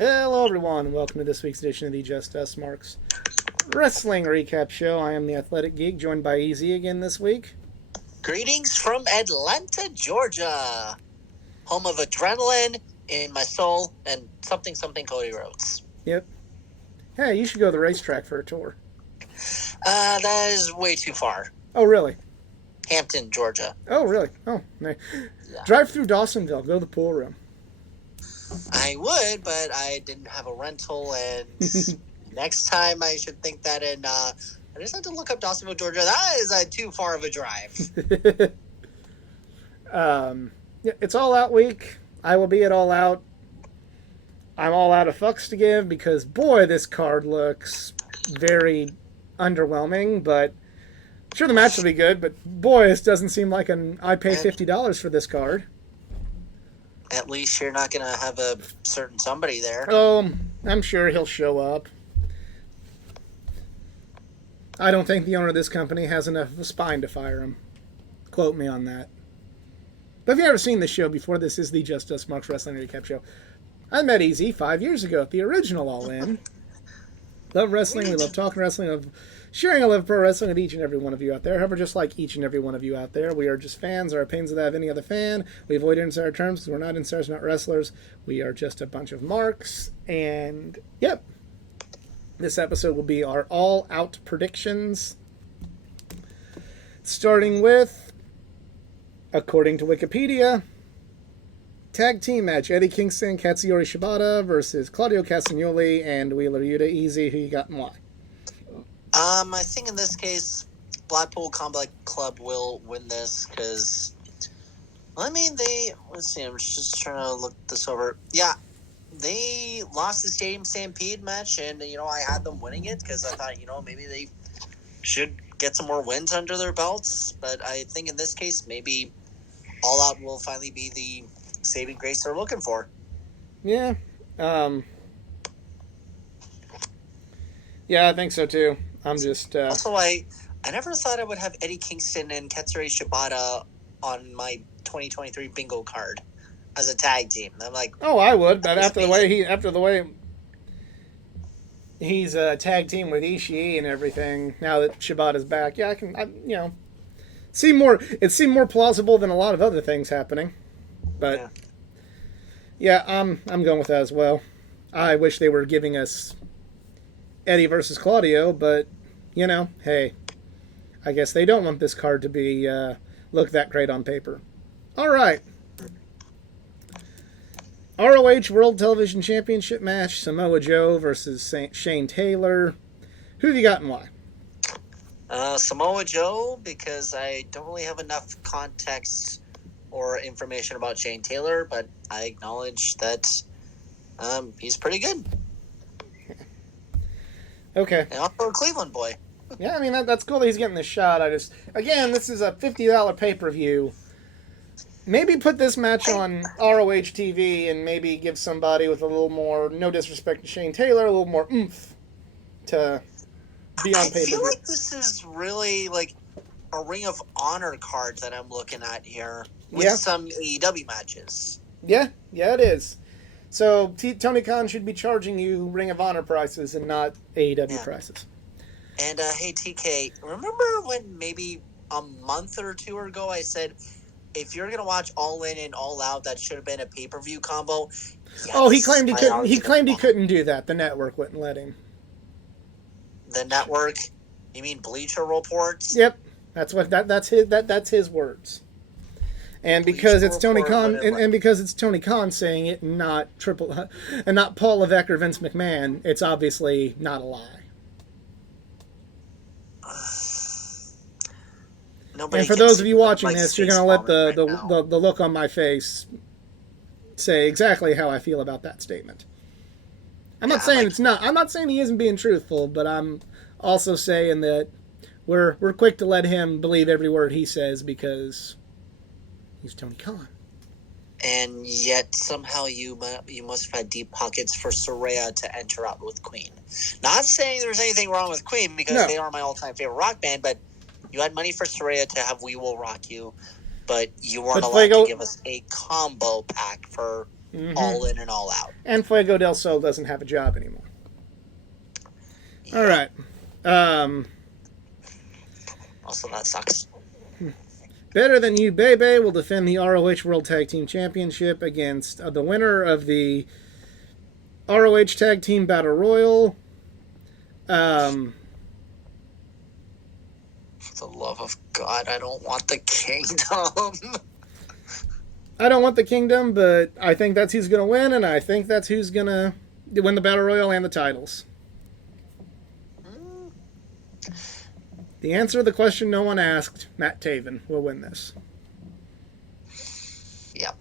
Hello, everyone, and welcome to this week's edition of the Just Us Marks Wrestling Recap Show. I am the Athletic Geek, joined by Easy again this week. Greetings from Atlanta, Georgia, home of adrenaline in my soul and something Cody Rhodes. Yep. Hey, you should go to the racetrack for a tour. That is way too far. Oh, really? Hampton, Georgia. Oh, really? Oh, man. Yeah. Drive through Dawsonville. Go to the pool room. I would, but I didn't have a rental, and next time I should think that in, I just had to look up Dawsonville, Georgia. That is too far of a drive. Yeah, it's All Out week. I will be at All Out. I'm all out of fucks to give because, boy, this card looks very underwhelming, but sure the match will be good, but boy, this doesn't seem like I pay $50 for this card. At least you're not going to have a certain somebody there. Oh, I'm sure he'll show up. I don't think the owner of this company has enough of a spine to fire him. Quote me on that. But if you've ever seen this show before, this is the Just Us Marks Wrestling Recap Show. I met Easy 5 years ago at the original All In. Love wrestling, we love talking wrestling, love sharing a love pro wrestling with each and every one of you out there. However, just like each and every one of you out there, we are just fans. Our opinions of that of any other fan. We avoid insider terms because we're not insiders, not wrestlers. We are just a bunch of marks. And, yep, this episode will be our all-out predictions. Starting with, according to Wikipedia, tag team match, Eddie Kingston, Katsuyori Shibata versus Claudio Castagnoli and Wheeler Yuta. Easy, who you got and why? I think in this case, Blackpool Combat Club will win this because, let's see, I'm just trying to look this over. Yeah, they lost the Stadium Stampede match, and, I had them winning it because I thought, maybe they should get some more wins under their belts. But I think in this case, maybe All Out will finally be the saving grace they're looking for. Yeah. Yeah, I think so too. I'm just... Also, I never thought I would have Eddie Kingston and Katsuyori Shibata on my 2023 bingo card as a tag team. I'm like... Oh, I would, but after the way he's a tag team with Ishii and everything, now that Shibata's back, yeah, it seemed more plausible than a lot of other things happening. But, yeah, I'm going with that as well. I wish they were giving us Eddie versus Claudio, but, hey, I guess they don't want this card to be look that great on paper. All right. ROH World Television Championship match, Samoa Joe versus Shane Taylor. Who have you got and why? Samoa Joe, because I don't really have enough context or information about Shane Taylor, but I acknowledge that he's pretty good. Okay. And also a Cleveland boy. Yeah, I mean, that's cool that he's getting the shot. Again, this is a $50 pay-per-view. Maybe put this match on ROH TV and maybe give somebody with a little more, no disrespect to Shane Taylor, a little more oomph to be on pay-per-view. I feel like this is really like a Ring of Honor card that I'm looking at here with some AEW matches. Yeah, it is. So Tony Khan should be charging you Ring of Honor prices and not AEW prices. And hey TK, remember when maybe a month or two ago I said if you're gonna watch All In and All Out, that should have been a pay-per-view combo? Yeah, he claimed he couldn't. He claimed he couldn't do that. The network wouldn't let him. The network? You mean Bleacher Reports? Yep, that's his words. And because it's Tony Khan, and because it's Tony Khan saying it, and not Paul Levesque or Vince McMahon, it's obviously not a lie. And for those of you watching this, you're going to let the look on my face say exactly how I feel about that statement. I'm not saying it's not. I'm not saying he isn't being truthful, but I'm also saying that we're quick to let him believe every word he says because he's Tony Khan. And yet somehow you must have had deep pockets for Saraya to enter out with Queen. Not saying there's anything wrong with Queen because they are my all-time favorite rock band, but you had money for Saraya to have We Will Rock You, but you weren't allowed to give us a combo pack for all in and all out. And Fuego del Sol doesn't have a job anymore. Yeah. All right. Also, that sucks. Better Than You Bebe will defend the ROH World Tag Team Championship against the winner of the ROH Tag Team Battle Royal. For the love of God, I don't want the Kingdom. I don't want the Kingdom, but I think that's who's going to win, and I think that's who's going to win the Battle Royal and the titles. The answer to the question no one asked, Matt Taven will win this. Yep.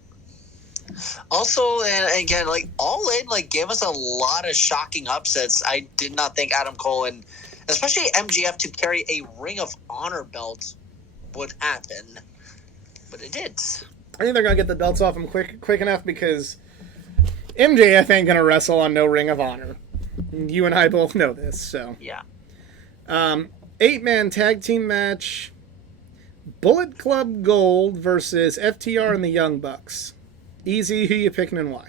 Also, and again, like, All In, like, gave us a lot of shocking upsets. I did not think Adam Cole and especially MGF to carry a Ring of Honor belt would happen, but it did. I think they're going to get the belts off him quick enough because MJF ain't going to wrestle on no Ring of Honor. You and I both know this, so. Yeah. 8-man tag team match. Bullet Club Gold versus FTR and the Young Bucks. Easy, who you picking and why?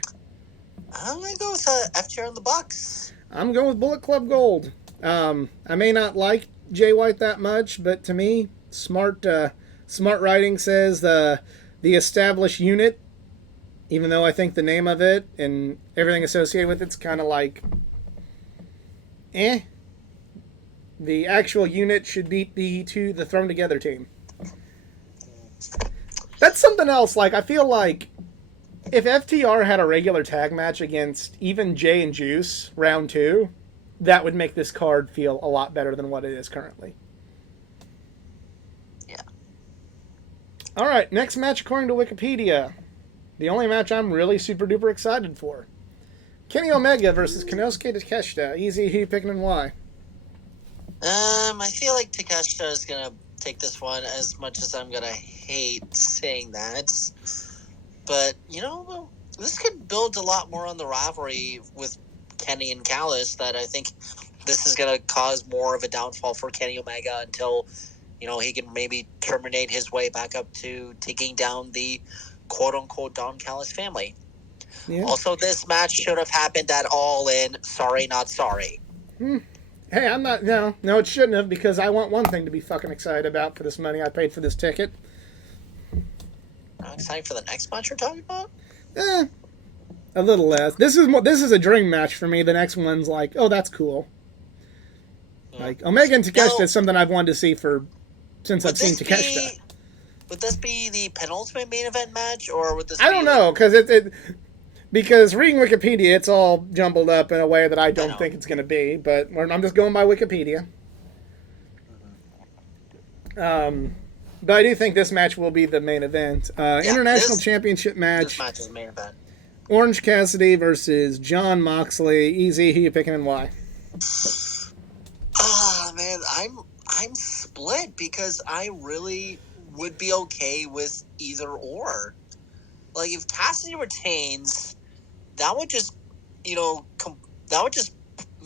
I'm going to go with FTR and the Bucks. I'm going with Bullet Club Gold. I may not like Jay White that much, but to me, smart writing says the established unit, even though I think the name of it and everything associated with it's kind of like, the actual unit should beat the thrown together team. That's something else. Like, I feel like if FTR had a regular tag match against even Jay and Juice round 2, that would make this card feel a lot better than what it is currently. Yeah. All right, next match according to Wikipedia. The only match I'm really super duper excited for. Kenny Omega versus Konosuke Takeshita. Easy, who you picking and why? I feel like Takeshita is going to take this one, as much as I'm going to hate saying that. But, this could build a lot more on the rivalry with Kenny and Callis, that I think this is going to cause more of a downfall for Kenny Omega until, he can maybe terminate his way back up to taking down the quote-unquote Don Callis family. Yeah. Also, this match should have happened at All In. Sorry, not sorry. Hey, I'm not... No, it shouldn't have, because I want one thing to be fucking excited about for this money I paid for this ticket. I'm excited for the next match you're talking about? A little less. This is a dream match for me. The next one's like, oh, that's cool. Yeah. Like, Omega and Takeshita is something I've wanted to see since I've seen Takeshita. Would this be the penultimate main event match, or would this? I don't know, because reading Wikipedia, it's all jumbled up in a way that I don't think it's going to be. But I'm just going by Wikipedia. But I do think this match will be the main event. International Championship match. This match is the main event. Orange Cassidy versus Jon Moxley. Easy, who you picking and why? Man, I'm split, because I really would be okay with either or. Like, if Cassidy retains, that would just, that would just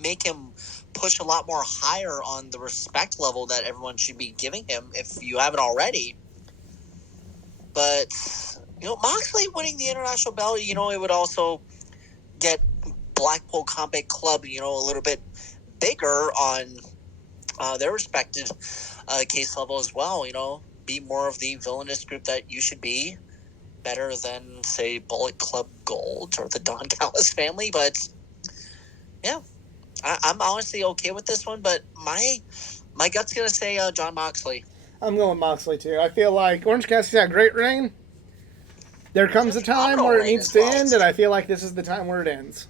make him push a lot more higher on the respect level that everyone should be giving him, if you haven't already. But, Moxley winning the international belt, it would also get Blackpool Combat Club, a little bit bigger on their respective case level as well, be more of the villainous group that you should be, better than, say, Bullet Club Gold or the Don Callis family. But, yeah, I'm honestly okay with this one, but my gut's going to say Jon Moxley. I'm going with Moxley, too. I feel like Orange Cassidy's had a great reign. There comes a time where it needs to end, and I feel like this is the time where it ends.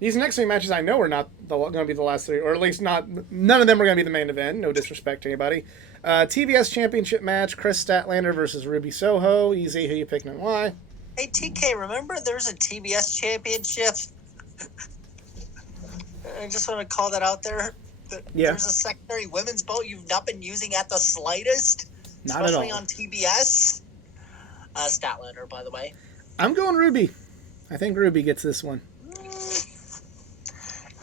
These next 3 matches I know are not going to be the last 3, or at least none of them are going to be the main event. No disrespect to anybody. TBS Championship match, Chris Statlander versus Ruby Soho. Easy, who you picking and why? Hey, TK, remember there's a TBS Championship? I just want to call that out there. Yeah. There's a secondary women's belt you've not been using at the slightest. Not at all. Especially on TBS. Statlander, by the way. I'm going Ruby. I think Ruby gets this one.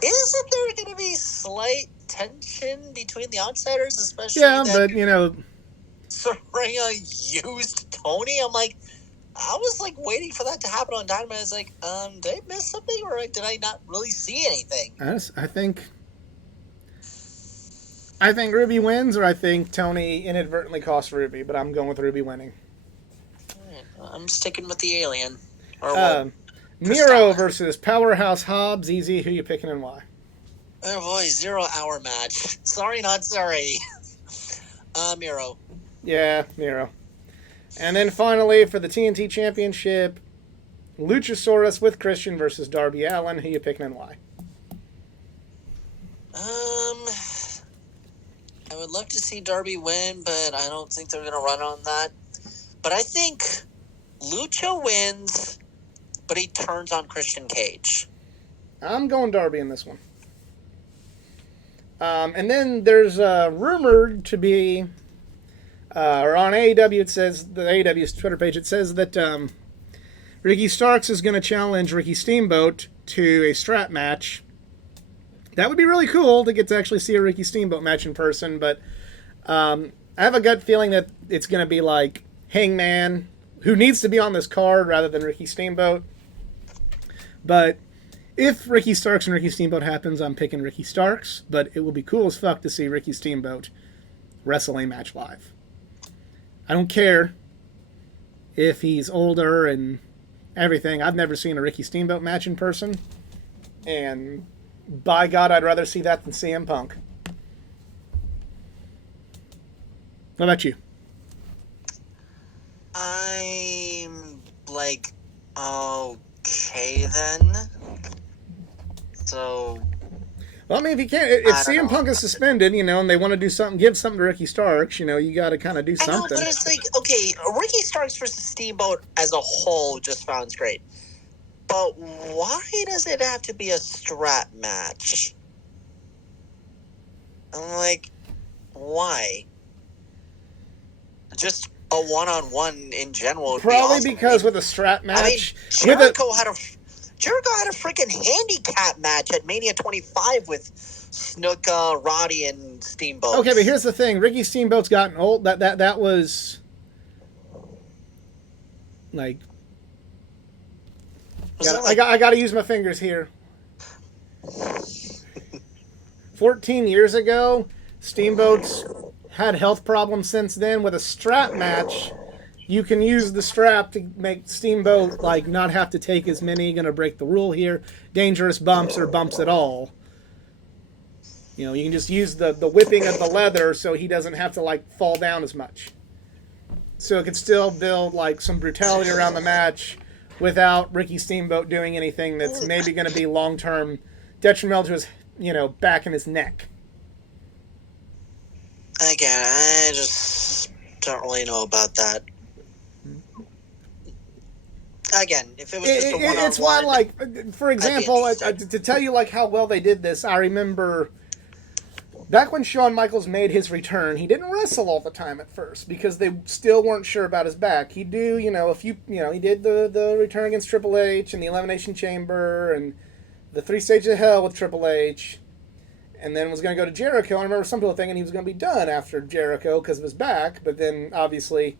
Isn't there going to be slight tension between the outsiders, especially? Yeah, but Saraya used Tony. I'm like, I was like waiting for that to happen on Dynamite. I was like, did I miss something, or did I not really see anything? I think Ruby wins, or I think Tony inadvertently costs Ruby, but I'm going with Ruby winning. Right, I'm sticking with the alien. Miro versus Powerhouse Hobbs. Easy. Who you picking and why? Oh boy, 0 hour match. Sorry, not sorry. Miro. Yeah, Miro. And then finally, for the TNT Championship, Luchasaurus with Christian versus Darby Allin. Who you picking and why? I would love to see Darby win, but I don't think they're going to run on that. But I think Lucha wins, but he turns on Christian Cage. I'm going Darby in this one. And then there's rumored to be, or on AEW it says, the AEW's Twitter page, it says that Ricky Starks is going to challenge Ricky Steamboat to a strap match. That would be really cool to get to actually see a Ricky Steamboat match in person, but I have a gut feeling that it's going to be like Hangman, who needs to be on this card rather than Ricky Steamboat. But if Ricky Starks and Ricky Steamboat happens, I'm picking Ricky Starks, but it will be cool as fuck to see Ricky Steamboat wrestle a match live. I don't care if he's older and everything. I've never seen a Ricky Steamboat match in person, and by God, I'd rather see that than CM Punk. What about you? I'm like, okay then. So. Well, I mean, if you can't, if CM Punk is suspended, and they want to do something, give something to Ricky Starks, you got to kind of do something. I know, but it's like, okay, Ricky Starks versus Steamboat as a whole just sounds great. But why does it have to be a strap match? I'm like, why? Just a one-on-one in general would probably be awesome. Because with a strap match, Jericho had a freaking handicap match at Mania 25 with Snuka, Roddy, and Steamboat. Okay, but here's the thing: Ricky Steamboat's gotten old. That was like. I got to use my fingers here. 14 years ago, Steamboat's had health problems since then. With a strap match, you can use the strap to make Steamboat not have to take as many, gonna break the rule here, dangerous bumps or bumps at all. You can just use the whipping of the leather so he doesn't have to fall down as much. So it could still build some brutality around the match without Ricky Steamboat doing anything that's maybe going to be long-term detrimental to his, back and his neck. Again, I just don't really know about that. Again, if it was just a one-on-one... It's why, for example, to tell you, how well they did this, I remember back when Shawn Michaels made his return, he didn't wrestle all the time at first because they still weren't sure about his back. He'd do, a few, he did the return against Triple H and the Elimination Chamber and the 3 Stages of Hell with Triple H, and then was going to go to Jericho. I remember some people thinking he was going to be done after Jericho because of his back, but then obviously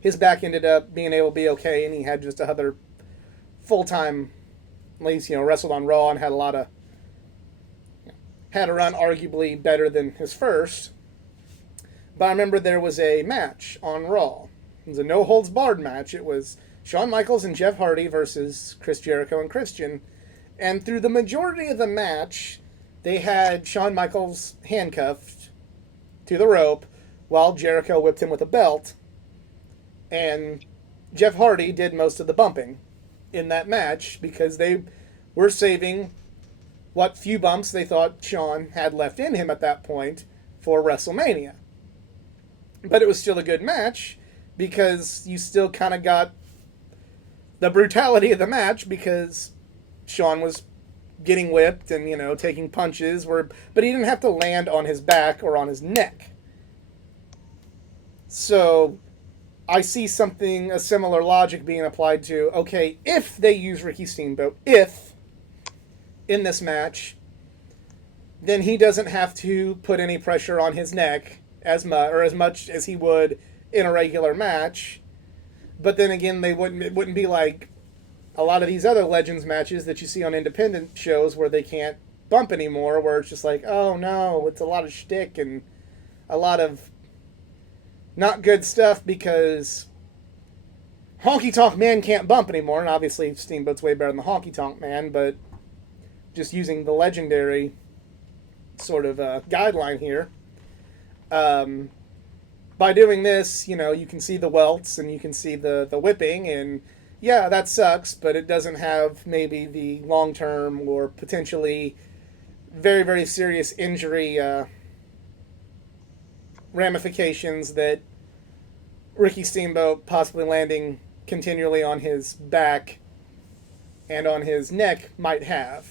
his back ended up being able to be okay, and he had just another full-time, at least, wrestled on Raw and had a lot of, had a run arguably better than his first. But I remember there was a match on Raw. It was a no-holds-barred match. It was Shawn Michaels and Jeff Hardy versus Chris Jericho and Christian. And through the majority of the match, they had Shawn Michaels handcuffed to the rope while Jericho whipped him with a belt. And Jeff Hardy did most of the bumping in that match because they were saving what few bumps they thought Shawn had left in him at that point for WrestleMania. But it was still a good match because you still kind of got the brutality of the match because Shawn was getting whipped and, taking punches, but he didn't have to land on his back or on his neck. So I see a similar logic being applied to, okay, if they use Ricky Steamboat, in this match, then he doesn't have to put any pressure on his neck as much as he would in a regular match. But then again, it wouldn't be like a lot of these other Legends matches that you see on independent shows where they can't bump anymore, where it's just like, oh no, it's a lot of shtick and a lot of not good stuff because Honky Tonk Man can't bump anymore, and obviously Steamboat's way better than the Honky Tonk Man, but just using the legendary sort of guideline here. By doing this, you know, you can see the welts and you can see the whipping, and yeah, that sucks, but it doesn't have maybe the long-term or potentially very, very serious injury ramifications that Ricky Steamboat possibly landing continually on his back and on his neck might have.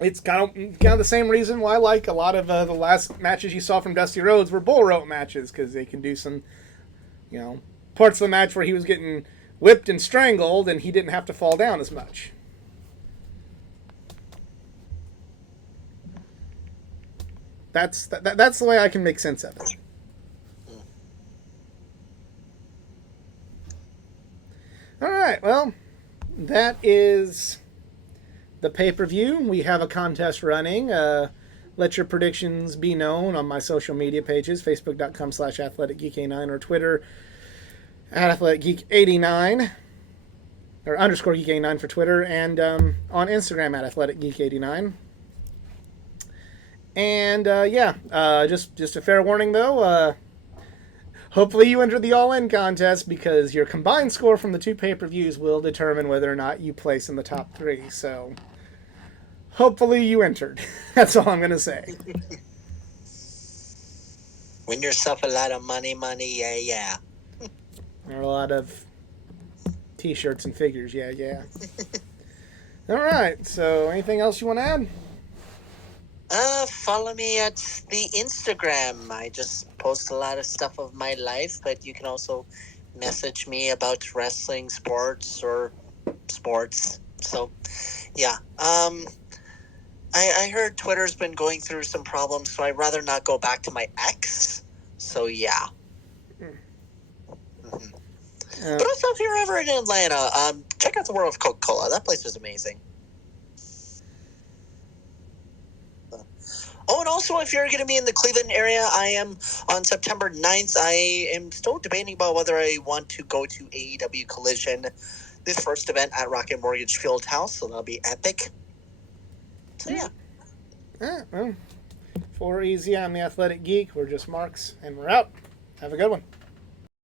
It's kind of the same reason why, like, a lot of the last matches you saw from Dusty Rhodes were bull rope matches, because they can do some, you know, parts of the match where he was getting whipped and strangled and he didn't have to fall down as much. That's the way I can make sense of it. All right, well, that is the pay-per-view. We have a contest running. Let your predictions be known on my social media pages, facebook.com/athleticgeek89 or Twitter @athleticgeek89 or _geek89 for Twitter, and on Instagram @athleticgeek89. And just a fair warning though, hopefully you enter the all-in contest, because your combined score from the two pay-per-views will determine whether or not you place in the top 3. So hopefully you entered. That's all I'm going to say. Win yourself a lot of money, yeah. Or a lot of t-shirts and figures, yeah. All right, so anything else you want to add? Follow me at the Instagram. I just post a lot of stuff of my life, but you can also message me about wrestling, sports. So, yeah. I heard Twitter's been going through some problems, so I'd rather not go back to my ex. So, yeah. Mm-hmm. But also, if you're ever in Atlanta, check out the World of Coca-Cola. That place was amazing. Oh, and also, if you're going to be in the Cleveland area, I am on September 9th. I am still debating about whether I want to go to AEW Collision, this first event at Rocket Mortgage Field House, so that'll be epic. So, yeah. Well, for Easy, I'm the Athletic Geek. We're just Marks, and we're out. Have a good one.